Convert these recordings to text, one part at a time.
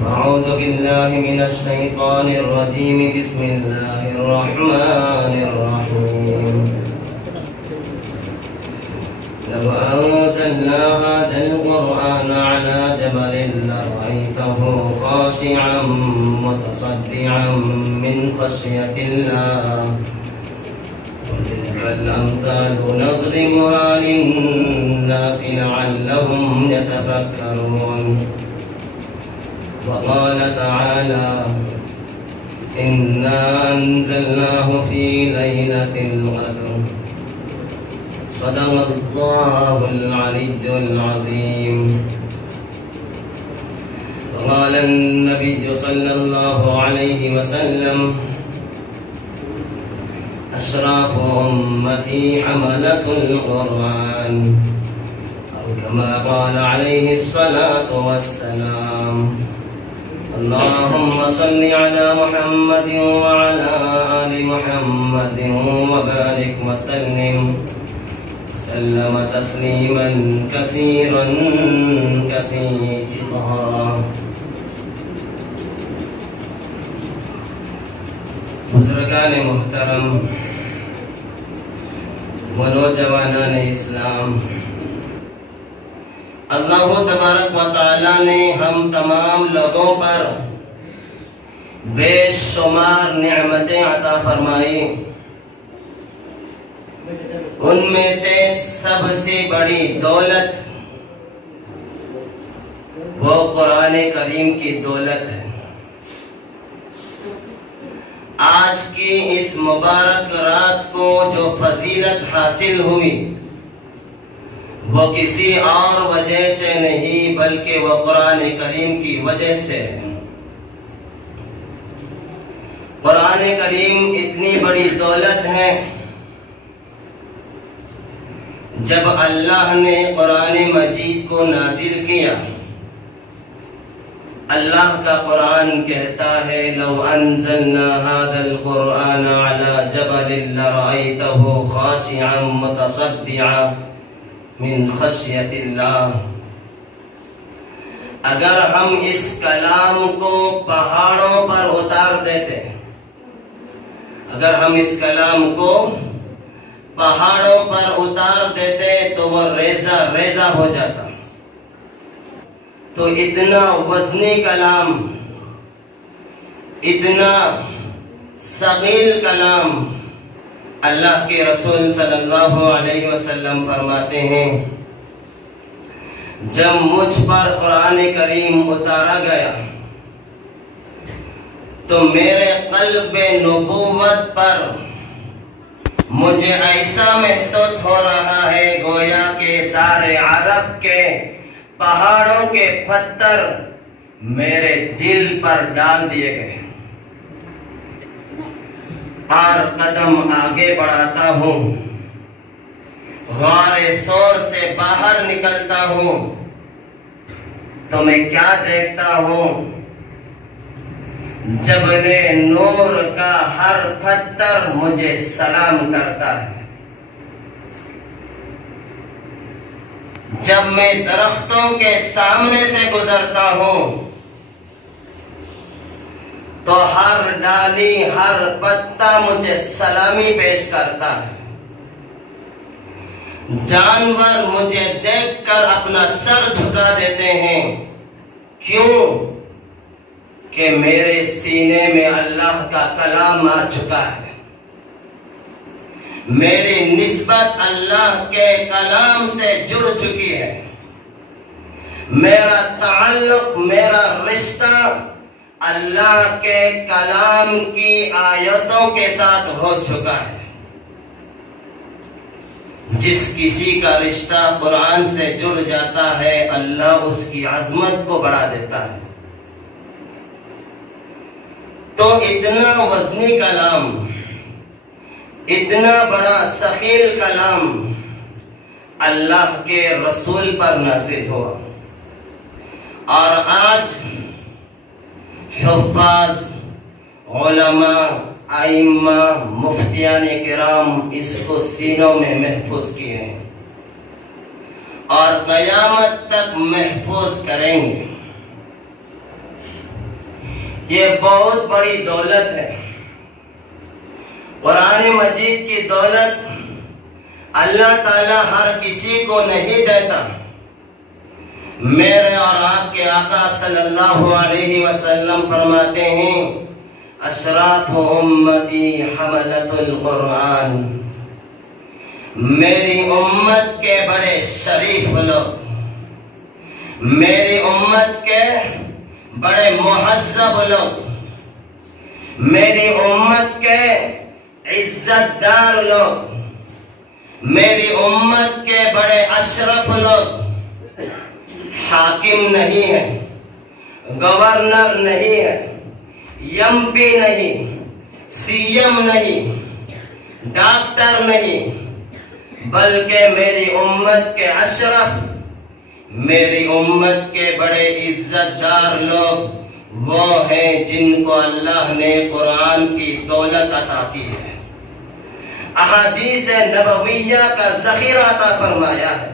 أعوذ بالله من الشيطان الرجيم. بسم الله الرحمن الرحيم. لو أنزلنا هذا القرآن على جبل لرأيته خاشعا متصدعا من خشية الله وتلك الأمثال نضربها للناس لعلهم يتفكرون. وقال تعالى إنا أنزلناه في ليلة القدر. صدق الله العلي العظيم. وقال النبي صلى الله عليه وسلم أشراف أمتي حملة القرآن، أو كما قال عليه الصلاة والسلام. اللهم صل على محمد وعلى آل محمد وبارك وسلم تسليما كثيرا كثيرا. بزرگان محترم و نوجوانان اسلام، اللہ تبارک و تعالی نے ہم تمام لوگوں پر بے شمار نعمتیں عطا فرمائی. ان میں سے سب سے بڑی دولت وہ قرآن کریم کی دولت ہے. آج کی اس مبارک رات کو جو فضیلت حاصل ہوئی وہ کسی اور وجہ سے نہیں بلکہ وہ قرآن کریم کی وجہ سے ہے. قرآن کریم اتنی بڑی دولت ہے. جب اللہ نے قرآن مجید کو نازل کیا، اللہ کا قرآن کہتا ہے لو انزلنا هذا القرآن على جبل لرأيته خاشعا متصدعا من خشیت اللہ. اگر ہم اس کلام کو پہاڑوں پر اتار دیتے، اگر ہم اس کلام کو پہاڑوں پر اتار دیتے تو وہ ریزہ ریزہ ہو جاتا. تو اتنا وزنی کلام، اتنا ثقیل کلام، اللہ کے رسول صلی اللہ علیہ وسلم فرماتے ہیں جب مجھ پر قرآن کریم اتارا گیا تو میرے قلب نبوت پر مجھے ایسا محسوس ہو رہا ہے گویا کہ سارے عرب کے پہاڑوں کے پتھر میرے دل پر ڈال دیے گئے. اور قدم آگے بڑھاتا ہوں، غار سور سے باہر نکلتا ہوں تو میں کیا دیکھتا ہوں؟ جبل نور کا ہر پتھر مجھے سلام کرتا ہے. جب میں درختوں کے سامنے سے گزرتا ہوں تو ہر ڈالی ہر پتا مجھے سلامی پیش کرتا ہے. جانور مجھے دیکھ کر اپنا سر جھکا دیتے ہیں. کیوں؟ کہ میرے سینے میں اللہ کا کلام آ چکا ہے. میری نسبت اللہ کے کلام سے جڑ چکی ہے. میرا تعلق، میرا رشتہ اللہ کے کلام کی آیتوں کے ساتھ ہو چکا ہے. جس کسی کا رشتہ قرآن سے جڑ جاتا ہے اللہ اس کی عظمت کو بڑھا دیتا ہے. تو اتنا وزنی کلام، اتنا بڑا ثقیل کلام اللہ کے رسول پر نازل ہوا. اور آج حفاظ، علماء، ائمہ، مفتیان کرام اس کو سینوں میں محفوظ کیے ہیں اور قیامت تک محفوظ کریں گے. یہ بہت بڑی دولت ہے۔ قرآن مجید کی دولت اللہ تعالی ہر کسی کو نہیں دیتا۔ میرے اور آپ کے آقا صلی اللہ علیہ وسلم فرماتے ہیں اشراف امتی حملت القرآن، میری امت کے بڑے شریف لوگ، میری امت کے بڑے مہذب لوگ، میری امت کے عزت دار لوگ، میری امت کے بڑے اشرف لوگ حاکم نہیں ہے، گورنر نہیں ہے، ایم پی نہیں، سی ایم نہیں، ڈاکٹر نہیں، بلکہ میری امت کے اشرف، میری امت کے بڑے عزت دار لوگ وہ ہیں جن کو اللہ نے قرآن کی دولت عطا کی ہے، احادیث نبویہ کا ذخیرہ عطا فرمایا ہے۔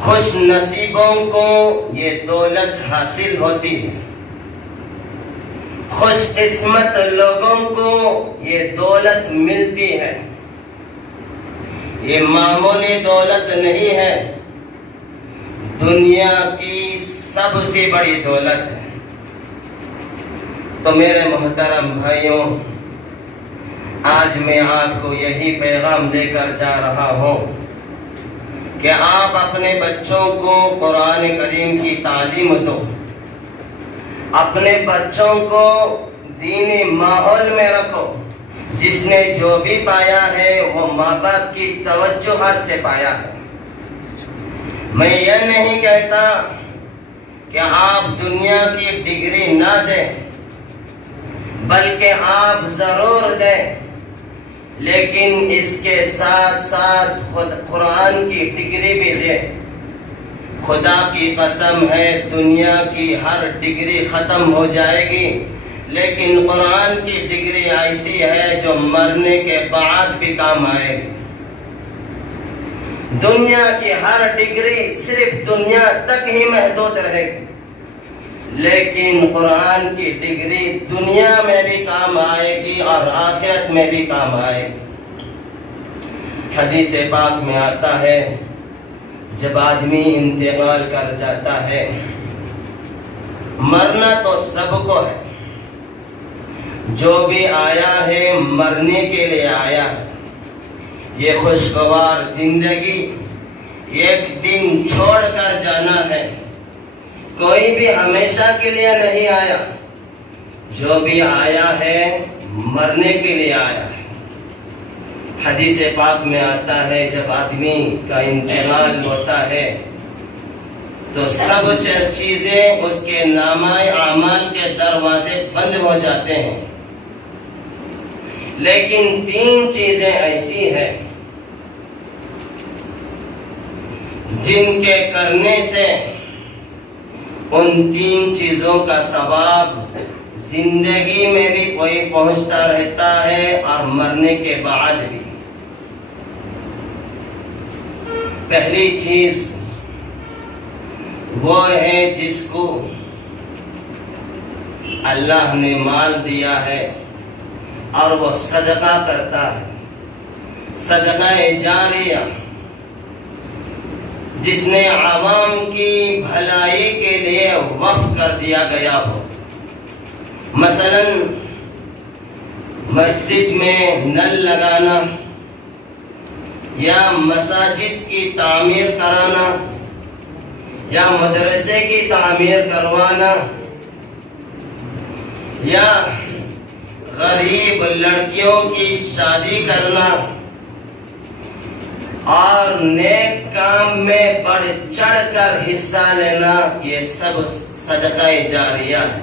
خوش نصیبوں کو یہ دولت حاصل ہوتی ہے، خوش قسمت لوگوں کو یہ دولت ملتی ہے۔ یہ معمولی دولت نہیں ہے، دنیا کی سب سے بڑی دولت ہے۔ تو میرے محترم بھائیوں، آج میں آپ کو یہی پیغام دے کر جا رہا ہوں کہ آپ اپنے بچوں کو قرآن کریم کی تعلیم دو، اپنے بچوں کو دینی ماحول میں رکھو۔ جس نے جو بھی پایا ہے وہ ماں باپ کی توجہ سے پایا ہے۔ میں یہ نہیں کہتا کہ آپ دنیا کی ڈگری نہ دیں، بلکہ آپ ضرور دیں، لیکن اس کے ساتھ ساتھ قرآن کی ڈگری بھی دے۔ خدا کی قسم ہے دنیا کی ہر ڈگری ختم ہو جائے گی، لیکن قرآن کی ڈگری ایسی ہے جو مرنے کے بعد بھی کام آئے گی۔ دنیا کی ہر ڈگری صرف دنیا تک ہی محدود رہے گی، لیکن قرآن کی ڈگری دنیا میں بھی کام آئے گی اور آخرت میں بھی کام آئے گی۔ حدیث پاک میں آتا ہے جب آدمی انتقال کر جاتا ہے، مرنا تو سب کو ہے، جو بھی آیا ہے مرنے کے لیے آیا ہے۔ یہ خوشگوار زندگی ایک دن چھوڑ کر جانا ہے، کوئی بھی ہمیشہ کے لیے نہیں آیا، جو بھی آیا ہے مرنے کے لیے آیا ہے۔ حدیث پاک میں آتا ہے جب آدمی کا انتقال ہوتا ہے تو سب چیزیں اس کے نامہ اعمال کے دروازے بند ہو جاتے ہیں، لیکن 3 چیزیں ایسی ہیں جن کے کرنے سے ان 3 چیزوں کا ثواب زندگی میں بھی کوئی پہنچتا رہتا ہے اور مرنے کے بعد بھی۔ پہلی چیز وہ ہے جس کو اللہ نے مال دیا ہے اور وہ صدقہ کرتا ہے، صدقہ جاریہ، جس نے عوام کی بھلائی کے لیے وقف کر دیا گیا ہو۔ مثلا مسجد میں نل لگانا یا مساجد کی تعمیر کرانا یا مدرسے کی تعمیر کروانا یا غریب لڑکیوں کی شادی کرنا اور نیک کام میں بڑھ چڑھ کر حصہ لینا، یہ سب صدقہ جاریہ ہے۔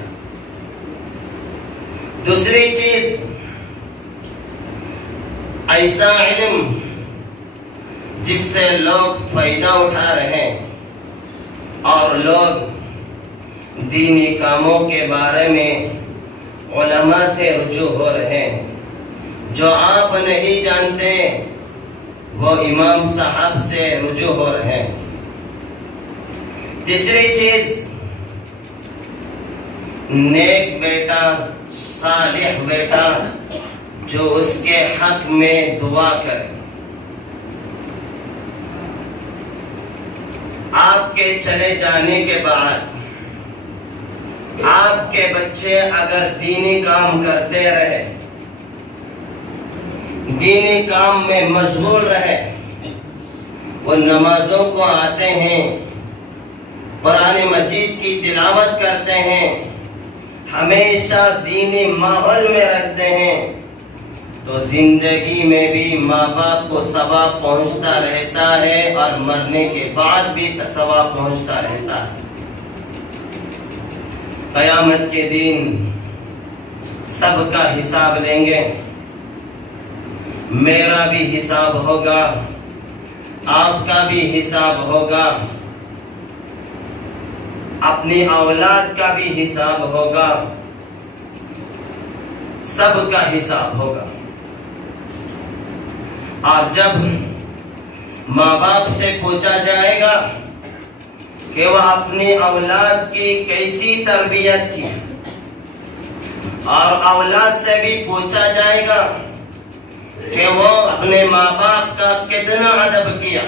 دوسری چیز ایسا علم جس سے لوگ فائدہ اٹھا رہے ہیں اور لوگ دینی کاموں کے بارے میں علماء سے رجوع ہو رہے ہیں۔ جو آپ نہیں جانتے وہ امام صاحب سے رجوع ہو رہے ہیں۔ تیسری چیز نیک بیٹا، صالح بیٹا جو اس کے حق میں دعا کرے۔ آپ کے چلے جانے کے بعد آپ کے بچے اگر دینی کام کرتے رہے، دینی کام میں مشغول رہے، وہ نمازوں کو آتے ہیں، قرآن مجید کی تلاوت کرتے ہیں، ہمیشہ دینی ماحول میں رکھتے ہیں، تو زندگی میں بھی ماں باپ کو ثواب پہنچتا رہتا ہے اور مرنے کے بعد بھی ثواب پہنچتا رہتا ہے۔ قیامت کے دن سب کا حساب لیں گے، میرا بھی حساب ہوگا، آپ کا بھی حساب ہوگا، اپنی اولاد کا بھی حساب ہوگا، سب کا حساب ہوگا۔ اور جب ماں باپ سے پوچھا جائے گا کہ وہ اپنی اولاد کی کیسی تربیت کی، اور اولاد سے بھی پوچھا جائے گا کہ وہ اپنے ماں باپ کا کتنا ادب کیا،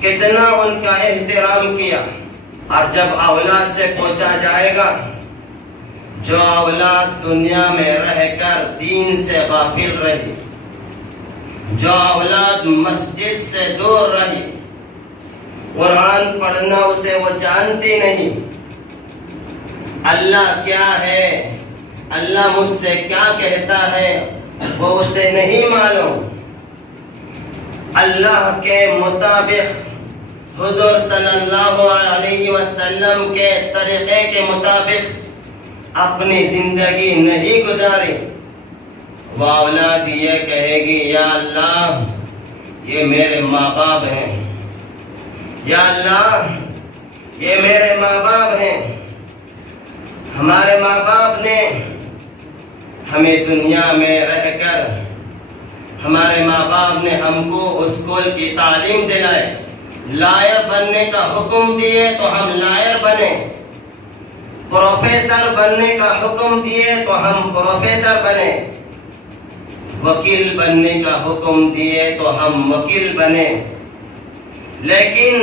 کتنا ان کا احترام کیا، اور جب اولاد سے پوچھا جائے گا جو اولاد دنیا میں رہ کر دین سے غافل رہی، جو اولاد مسجد سے دور رہی، قرآن پڑھنا اسے وہ جانتی نہیں، اللہ کیا ہے، اللہ مجھ سے کیا کہتا ہے وہ اسے نہیں معلوم، اللہ کے مطابق حضور صلی اللہ علیہ وسلم کے طریقے کے مطابق اپنی زندگی نہیں گزاری، وہ اولاد یہ کہے گی یا اللہ یہ میرے ماں باپ ہیں، یا اللہ یہ میرے ماں باپ ہیں، ہمارے ماں باپ نے ہمیں دنیا میں رہ کر، ہمارے ماں باپ نے ہم کو اسکول کی تعلیم دلائے، لائر بننے کا حکم دیے تو ہم لائر بنے، پروفیسر بننے کا حکم دیے تو ہم پروفیسر بنے، وکیل بننے کا حکم دیے تو ہم وکیل بنے، لیکن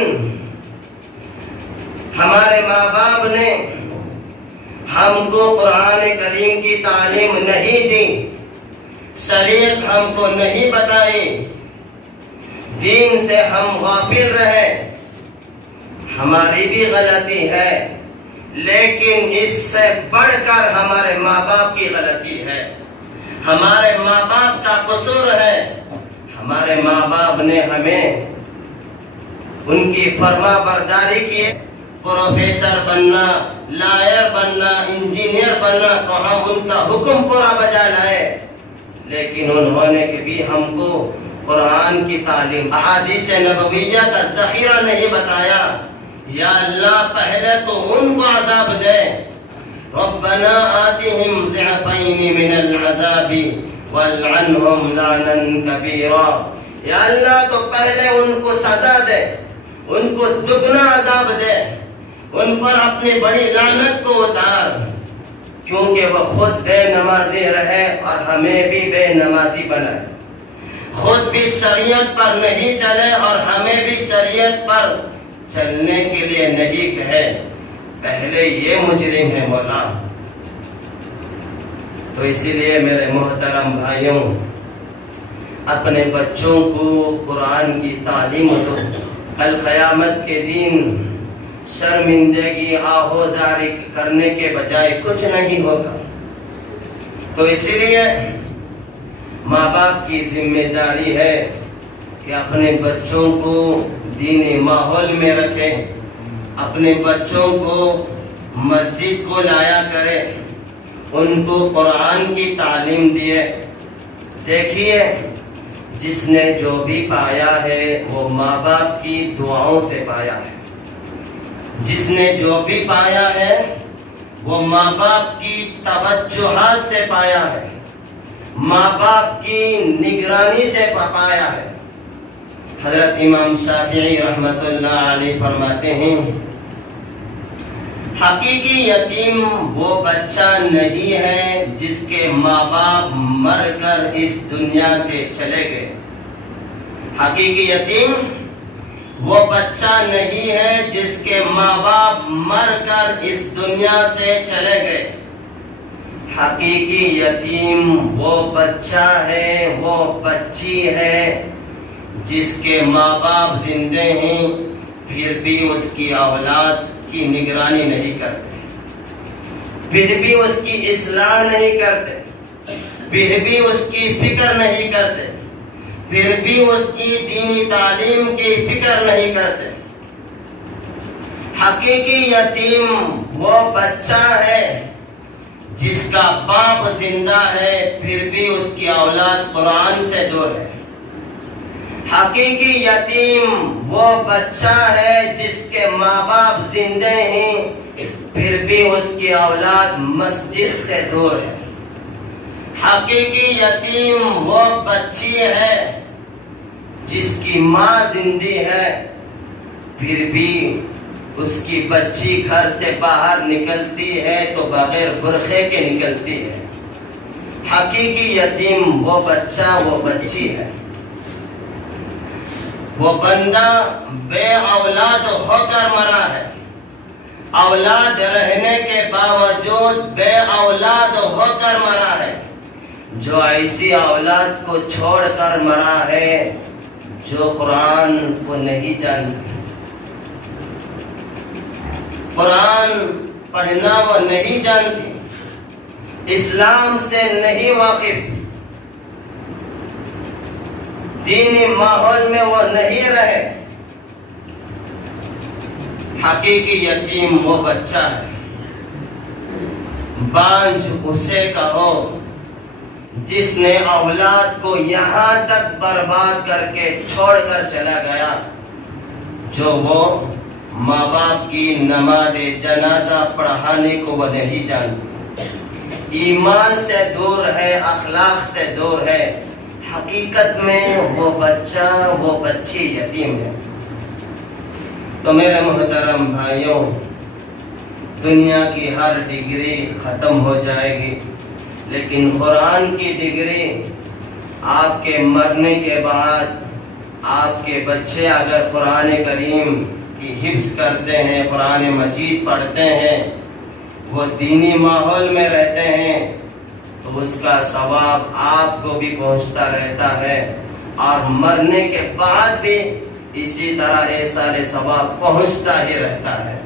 ہمارے ماں باپ نے ہم کو قرآن کریم کی تعلیم نہیں دی، شریعت ہم کو نہیں بتائی، دین سے ہم غافل رہے، ہماری بھی غلطی ہے، لیکن اس سے بڑھ کر ہمارے ماں باپ کی غلطی ہے، ہمارے ماں باپ کا قصور ہے، ہمارے ماں باپ نے ہمیں ان کی فرما برداری کی، پروفیسر بننا، لائر بننا، انجینئر بننا، تو ہم ان کا حکم پورا بجا لائے، لیکن انہوں نے کبھی ہم کو قرآن کی تعلیم، احادیث نبویہ کا ذخیرہ نہیں بتایا۔ یا اللہ پہلے تو ان کو عذاب دے، ربنا آتهم ضعفین من العذاب والعنہم لعنا کبیرا، یا اللہ تو پہلے ان کو سزا دے، ان کو دگنا عذاب دے، ان پر اپنی بڑی لعنت کو اتار، کیونکہ وہ خود بے نمازی رہے اور ہمیں بھی بے نمازی بنائے، خود بھی شریعت پر نہیں چلے اور ہمیں بھی شریعت پر چلنے کے لیے نہیں کہے، پہلے یہ مجرم ہے مولا۔ تو اسی لیے میرے محترم بھائیوں، اپنے بچوں کو قرآن کی تعلیم دو، کل قیامت کے دن شرمندگی آہوزاری کرنے کے بجائے کچھ نہیں ہوگا۔ تو اسی لیے ماں باپ کی ذمہ داری ہے کہ اپنے بچوں کو دینی ماحول میں رکھیں، اپنے بچوں کو مسجد کو لایا کرے، ان کو قرآن کی تعلیم دیے۔ دیکھیے جس نے جو بھی پایا ہے وہ ماں باپ کی دعاؤں سے پایا ہے، جس نے جو بھی پایا ہے وہ ماں باپ کی توجہات سے پایا ہے، ماں باپ کی نگرانی سے پایا ہے۔ حضرت امام شافعی رحمت اللہ علیہ فرماتے ہیں حقیقی یتیم وہ بچہ نہیں ہے جس کے ماں باپ مر کر اس دنیا سے چلے گئے۔ حقیقی یتیم وہ بچہ نہیں ہے جس کے ماں باپ مر کر اس دنیا سے چلے گئے۔ حقیقی یتیم وہ بچہ ہے، وہ بچی ہے جس کے ماں باپ زندہ ہیں پھر بھی اس کی اولاد کی نگرانی نہیں کرتے، پھر بھی اس کی اصلاح نہیں کرتے، پھر بھی اس کی فکر نہیں کرتے، پھر بھی اس کی دینی تعلیم کی فکر نہیں کرتے۔ حقیقی یتیم وہ بچہ ہے جس کا باپ زندہ ہے پھر بھی اس کی اولاد قرآن سے دور ہے۔ حقیقی یتیم وہ بچہ ہے جس کے ماں باپ زندہ ہیں پھر بھی اس کی اولاد مسجد سے دور ہے۔ حقیقی یتیم وہ بچی ہے جس کی ماں زندہ ہے پھر بھی اس کی بچی گھر سے باہر نکلتی ہے تو بغیر برقعے کے نکلتی ہے۔ حقیقی یتیم وہ بچہ وہ بچی ہے۔ وہ بندہ بے اولاد ہو کر مرا ہے، اولاد رہنے کے باوجود بے اولاد ہو کر مرا ہے۔ جو ایسی اولاد کو چھوڑ کر مرا ہے جو قرآن کو نہیں جانتی، قرآن پڑھنا وہ نہیں جانتی، اسلام سے نہیں واقف، دینی ماحول میں وہ نہیں رہے۔ حقیقی یتیم وہ بچہ ہے، بانجھ اسے کہو جس نے اولاد کو یہاں تک برباد کر کے چھوڑ کر چلا گیا، جو وہ ماں باپ کی نماز جنازہ پڑھانے کو وہ نہیں جانتی، ایمان سے دور ہے، اخلاق سے دور ہے۔ حقیقت میں وہ بچہ وہ بچی یتیم ہے۔ تو میرے محترم بھائیوں، دنیا کی ہر ڈگری ختم ہو جائے گی لیکن قرآن کی ڈگری آپ کے مرنے کے بعد آپ کے بچے اگر قرآن کریم کی حفظ کرتے ہیں، قرآن مجید پڑھتے ہیں، وہ دینی ماحول میں رہتے ہیں تو اس کا ثواب آپ کو بھی پہنچتا رہتا ہے اور مرنے کے بعد بھی اسی طرح ایسا ثواب پہنچتا ہی رہتا ہے۔